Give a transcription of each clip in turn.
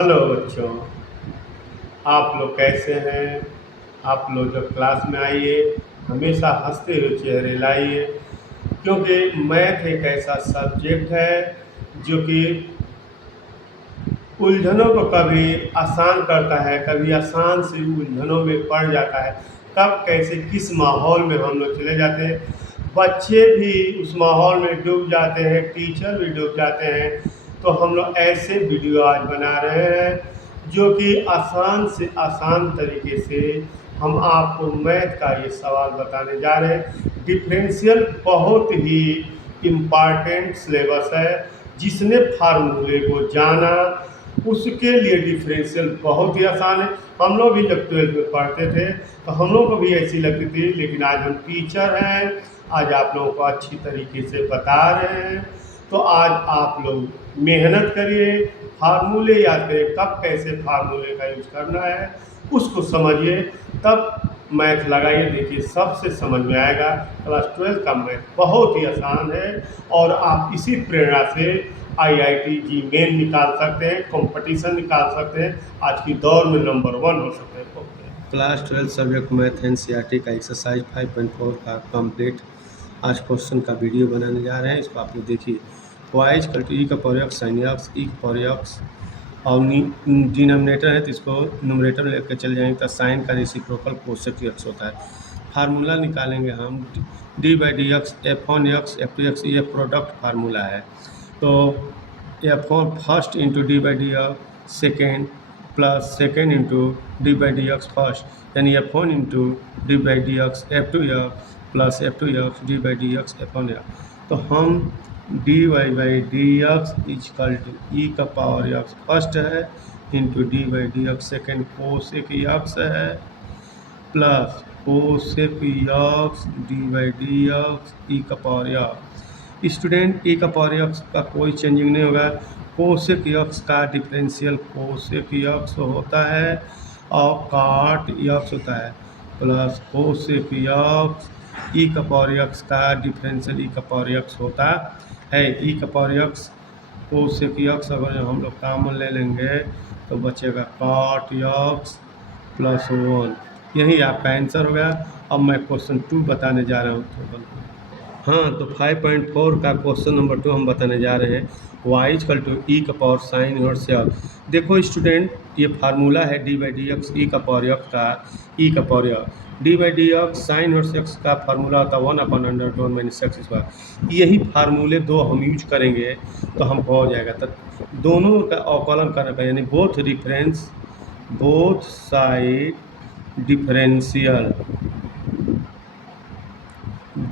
Hello बच्चों, आप लोग कैसे हैं? आप लोग जब क्लास में आइए हमेशा हंसते हुए चेहरे लाइए, क्योंकि मैथ एक ऐसा सब्जेक्ट है जो कि उलझनों को कभी आसान करता है, कभी आसान से उलझनों में पड़ जाता है। कब कैसे किस माहौल में हम लोग चले जाते हैं, बच्चे भी उस माहौल में डूब जाते हैं, टीचर भी डूब जाते हैं। तो हम लोग ऐसे वीडियो आज बना रहे हैं जो कि आसान से आसान तरीके से हम आपको मैथ का ये सवाल बताने जा रहे हैं। डिफरेंशियल बहुत ही इम्पॉर्टेंट सिलेबस है। जिसने फार्मूले को जाना उसके लिए डिफरेंशियल बहुत ही आसान है। हम लोग भी जब 12th में पढ़ते थे तो हम लोग को भी ऐसी लगती थी, लेकिन आज हम टीचर हैं, आज आप लोगों को अच्छी तरीके से बता रहे हैं। तो आज आप लोग मेहनत करिए, फार्मूले याद करिए, कब कैसे फार्मूले का यूज करना है उसको समझिए, तब मैथ लगाइए, देखिए सबसे समझ में आएगा। क्लास 12 का मैथ बहुत ही आसान है और आप इसी प्रेरणा से आईआईटी जी मेन निकाल सकते हैं, कंपटीशन निकाल सकते हैं, आज की दौर में नंबर 1 हो सकते हैं। क्लास 12 सब्जेक्ट मैथ एनसीईआरटी का एक्सरसाइज 5.4 का कंप्लीट आज क्वेश्चन का वीडियो बनाने जा रहे हैं। इसको आप लोग देखिए। वाई इक्वल टू ई का power x sine x e का पावर एक्स और डिनोमिनेटर है तो इसको न्यूमरेटर में लेकर चले जाएंगे तो साइन का रेसिप्रोकल कोसेक एक्स होता है। फार्मूला निकालेंगे हम d by d x F1 x F2 x, ये प्रोडक्ट फार्मूला है। तो F1 first into d by d x second plus second into d by d x first, यानी F1 इंटू d by d x F2 x plus F2 x d by d x F1 x. तो हम d y by d x equal to e का power x first है into d by d x second cosec x है plus cosec x d by d x e का power x. Student ई का power x का कोई changing नहीं होगा। Cosec x का डिफरेंशियल कोसेक एक्स होता है और काट एक्स होता है प्लस कोसेक एक्स ई का पावर एक्स का डिफरेंशियल ई का पावर एक्स होता है। ई का पावर एक्स कोसेक एक्स अगर हम लोग कॉमन ले लेंगे तो बचेगा काट एक्स प्लस 1। यही आपका आंसर हो गया। अब मैं क्वेश्चन 2 बताने जा रहा हूँ। हाँ, तो 5.4 का क्वेश्चन नंबर 2 हम बताने जा रहे हैं। वाई इक्वल टू ई का पावर साइन इनवर्स एक्स। देखो स्टूडेंट, ये फार्मूला है d by d x e का पावर एक्स का ई का power x. D by d x sign inverse x का फार्मूला होता है 1/√1 माइनस एक्स स्क्वायर। यही फार्मूले दो हम यूज करेंगे तो हमको हो जाएगा। तो दोनों का अवकलन करने का, यानी both difference both side differential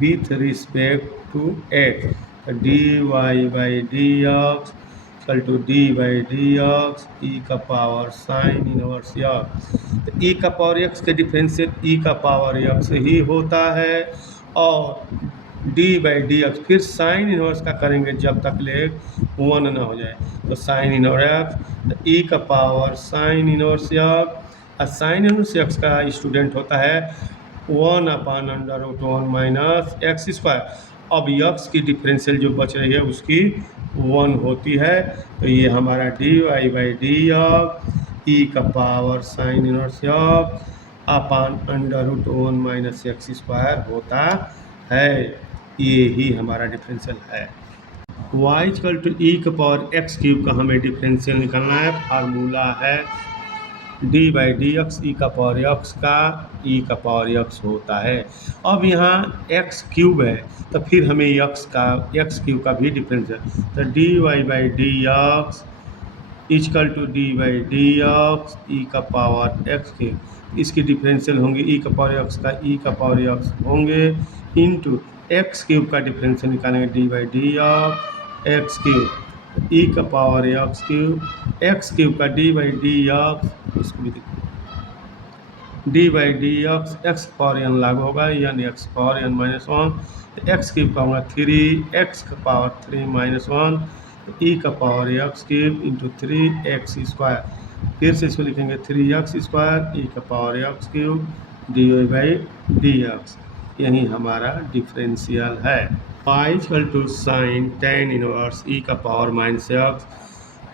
with respect to x, dy by dx equal to d by d x e का पावर साइन इनवर्स एक्स। तो ई का पावर एक्स के डिफरेंशियल ई का पावर एक्स ही होता है और डी बाई डी एक्स फिर साइन इनवर्स का करेंगे जब तक ले 1 ना हो जाए। तो साइन इनवर्स एक्स, तो ई का पावर साइन इनवर्स एक्स। और साइन इनवर्स एक्स का स्टूडेंट होता है 1/√1 माइनस एक्स स्क्वायर। अब एक्स की डिफरेंशियल जो बच रही है उसकी 1 होती है। तो ये हमारा d y by d x e का power sine inverse x /√1 minus x square होता है। ये ही हमारा डिफरेंशियल है। y इक्वल टू ई का पावर एक्स क्यूब का हमें डिफरेंशियल निकालना है। फार्मूला है d by d x e का पावर एक्स का ई का पावर एक्स होता है। अब यहाँ एक्स क्यूब है तो फिर हमें एक्स क्यूब का भी डिफरेंस है। तो d y by d x equal to d by d x e का पावर एक्स क्यूब। इसकी डिफरेंशियल होंगे ई का पावर एक्स का ई का पावर एक्स होंगे इंटू एक्स क्यूब का डिफरेंशियल निकालेंगे d by d x cube e का पावर एक्स क्यूब का डी बाई डी एक्स, इसको भी देखिए d by d x x power n लागू होगा, यानी x power n minus 1। X cube का होगा 3x का पावर 3 माइनस 1 ई का power x cube into 3x square. फिर से इसको लिखेंगे 3x स्क्वायर ई का power x cube d y by d x. यही हमारा डिफरेंशियल है। y equal to sine tan inverse e का power minus x.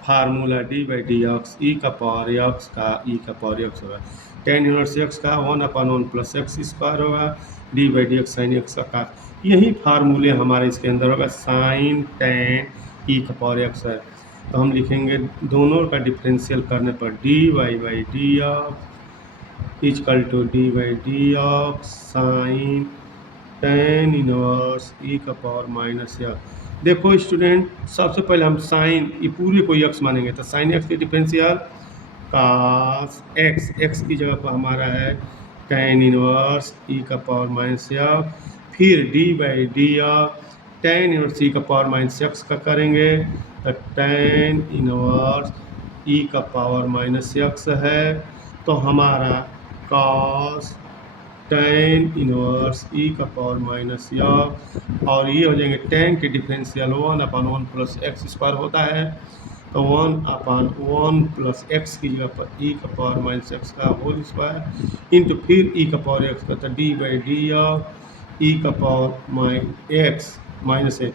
Formula d by d x e का पावर एक्स का ई का power x होगा। Tan inverse x का 1/1 plus x square होगा, d by d x sine x का। यही फार्मूले हमारे इसके अंदर होगा, साइन टेन ई का पावर एक्स है। तो हम लिखेंगे दोनों का डिफरेंशियल करने पर d y by d x equal to d by d x sine tan inverse e का पावर माइनस एक्स। देखो स्टूडेंट, सबसे पहले हम साइन ये पूरे को एक्स मानेंगे, तो साइन एक्स के डिफरेंशियल कास एक्स, एक्स की जगह पर हमारा है टेन इनवर्स ई का पावर माइनस एक्स, फिर D by d x ten inverse e का पावर माइनस एक्स का करेंगे, तो टेन इनवर्स ई का पावर माइनस एक्स है। तो हमारा कॉस टेन इनवर्स ई का पावर माइनस एक्स, और ये हो जाएंगे टेन के डिफरेंशियल 1/1 प्लस एक्स स्क्वायर होता है, तो 1/1 प्लस एक्स की जगह पर ई का पावर माइनस एक्स का होल स्क्वायर इंटू फिर ई का पावर एक्स का, तो डी बाई डी ई का पावर एक्स माइनस है,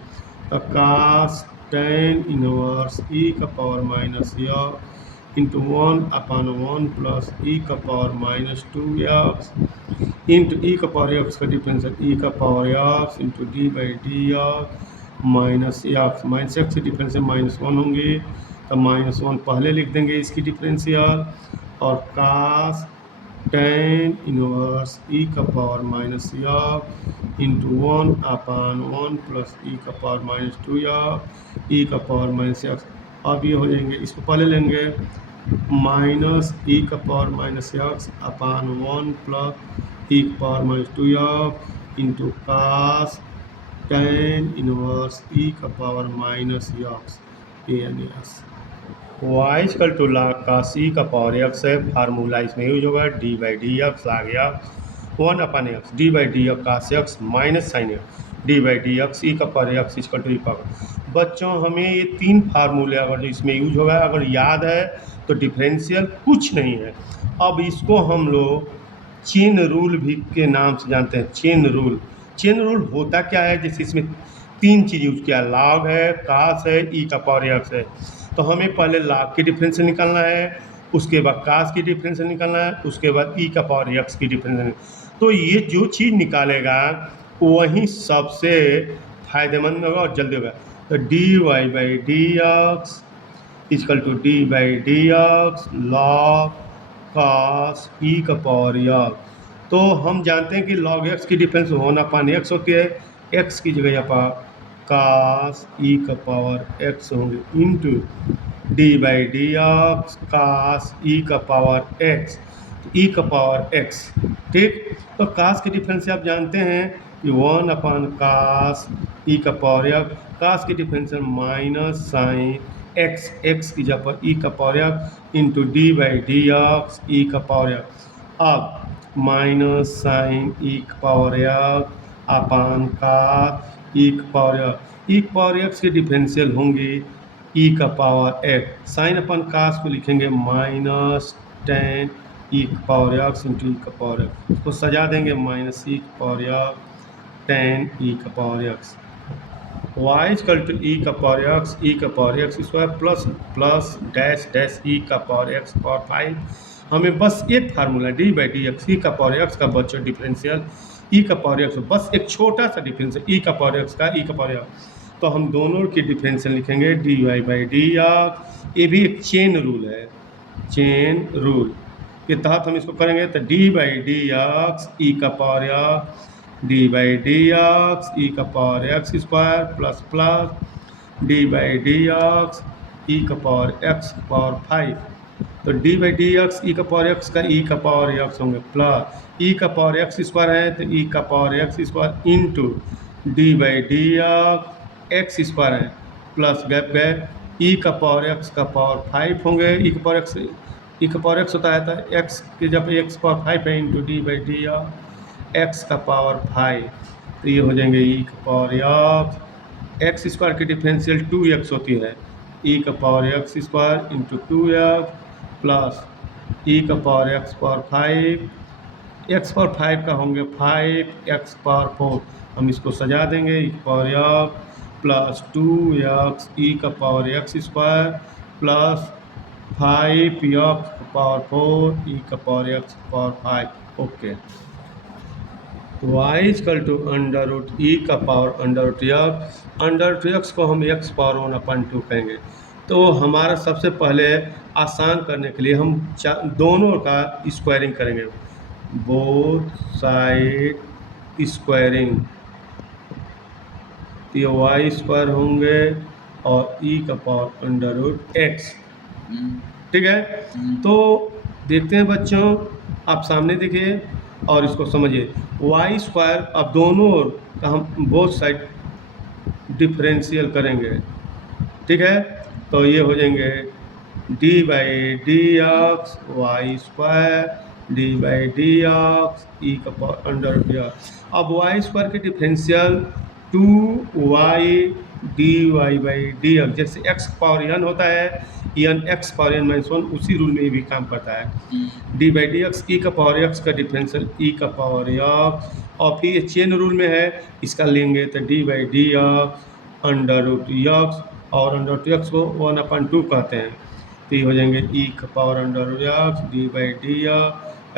तो कास टेन इनवर्स ई का power minus x into 1/1 plus e का power minus 2x into e का पावर एक्स का डिफरेंशियल ई का power x into d by d x minus x के differential -1 होंगे, तो -1 पहले लिख देंगे इसकी डिफरेंशियल, और कास टेन इनवर्स ई का power minus x into 1/1 plus e का पावर माइनस 2x ई का पावर माइनस एक्स। अब ये हो जाएंगे, इसको पहले लेंगे माइनस ई का पावर माइनस एक्स अपान 1 प्लस ई का power minus 2x into cos ten inverse e का power minus x N S. Y equal to log का सी का पावर एक्स है, फार्मूला इसमें यूज होगा d by d x log x 1/x D by d x cos x minus sine x d by d x e का power x equal to E power. बच्चों हमें ये तीन फार्मूले अगर इसमें यूज होगा, अगर याद है तो डिफरेंशियल कुछ नहीं है। अब इसको हम लोग चेन रूल भी के नाम से जानते हैं। चेन रूल होता क्या है, जैसे इसमें तीन चीज़ यूज किया, लॉग है, कास है, ई का पावर एक्स है। तो हमें पहले लॉग की डिफरेंशियल निकालना है, उसके बाद कास की डिफरेंशियल निकालना है, उसके बाद ई का पावर एक्स की डिफरेंशियल। तो ये जो चीज़ निकालेगा वही सबसे फायदेमंद होगा और जल्दी होगा। तो d y by d x equal to d by d x log cos e का पावर एक्स। तो हम जानते हैं कि लॉग एक्स की डिफरेंस 1/x होती है, एक्स की जगह यहाँ पर कास ई का पावर एक्स होंगे into d by d x cos e का पावर एक्स, ई का पावर एक्स। ठीक, तो कास की डिफरेंस आप जानते हैं कि 1/कास ई का पावर एक्स, कास की differential minus sine x, x की जगह पर ई का power x into d by d x e का पावर एक्स। अब माइनस साइन ई का पावर एक्स अपान कास ई का पावर एक्स, ई का पावर एक्स की डिफरेंशियल होंगी ई का पावर एक्स, साइन अपन कास को लिखेंगे माइनस टेन ई का पावर एक्स इंटू ई का पावर एक्स। इसको सजा देंगे माइनस ई का पावर एक्स टेन ई का power x. Y equal to e का पावर एक्स, ई का power x square plus plus dash dash e का पावर एक्स पावर 5। हमें बस एक formula d by d x e का power x का बच्चों डिफरेंशियल ई का पावर एक्स, बस एक छोटा सा डिफरेंशियल ई का पावर एक्स का ई का पावर एक्स। तो हम दोनों की डिफरेंशियल लिखेंगे d y by d x. ये भी एक चेन रूल है, चेन रूल के तहत हम इसको करेंगे। तो d by d x e का power x d by d x e का power x square plus plus d by d x e का पावर एक्स पावर 5। तो d by d x e का पावर एक्स का e का power x होंगे plus e का power x square है, तो ई का power x square into d by d x square है प्लस गैप गैप ई का पावर एक्स का पावर 5 होंगे। ई का पावर एक्स होता है, तो एक्स के जब एक्स पावर 5 है into d by d x का पावर 5, तो ये हो जाएंगे ई का पावर एक्स स्क्वायर की डिफरेंशियल 2x होती है, ई का power x square into 2x plus e का power x power 5, x power 5 का होंगे 5 एक्स पावर 4। हम इसको सजा देंगे ई का power x plus 2x e का power x square plus 5 x की पावर 4 e की power x power 5। Okay, y equal to under root e का पावर अंडर रूट एक्स को हम x पावर 1/2 कहेंगे। तो हमारा सबसे पहले आसान करने के लिए हम दोनों का स्क्वायरिंग करेंगे, बोथ साइड स्क्वायरिंग। तो ये वाई स्क्वायर होंगे और ई का पावर अंडर रूट एक्स। ठीक है, तो देखते हैं बच्चों, आप सामने देखिए और इसको समझिए। वाई स्क्वायर अब दोनों का हम बोथ साइड डिफरेंशियल करेंगे। ठीक है, तो ये हो जाएंगे d by d x y square d by d x e का पावर अंडर रूट एक्स। अब वाई स्क्वायर के differential 2y d y by d x, जैसे एक्स पावर एन होता है, n x power n minus 1, उसी rule में ये भी काम करता है। D by d x e का पावर एक्स का डिफरेंशियल ई का पावर एक्स, और फिर ये चेन रूल में है, इसका लेंगे तो d by d x under root x, और अंडर रूट एक्स को 1/2 कहते हैं। तो ये हो जाएंगे ई का power under root x d by d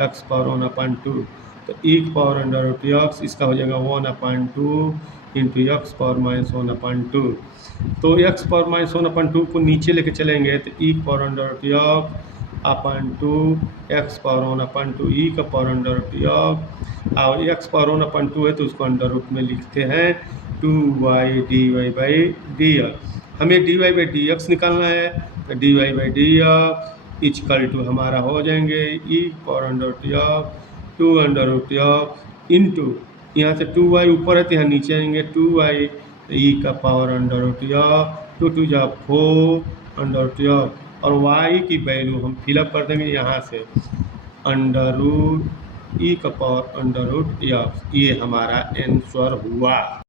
x power 1/2। तो ई का पावर अंडर रूट एक्स इसका हो जाएगा 1/2 इंटू एक्स पावर -1/2। तो एक्स पावर -1/2 को नीचे लेके चलेंगे तो e power under root x/2 x power 1/2 e का पावर अंडर रूट x, और एक्स पावर 1/2 है तो उसको अंडर रूट में लिखते हैं 2y dy by d x. हमें dy बाई डी एक्स निकालना है, तो dy by d x equal to हमारा हो जाएंगे e power under root x 2 under root x into, यहाँ से 2y ऊपर है तो यहाँ नीचे आएंगे 2y ई का पावर अंडर रूट x 2 2 जा 4 अंडर रूट x, और y की वैल्यू हम फिलअप कर देंगे यहाँ से अंडर रूट ई का पावर अंडर रूट x। ये हमारा आंसर हुआ।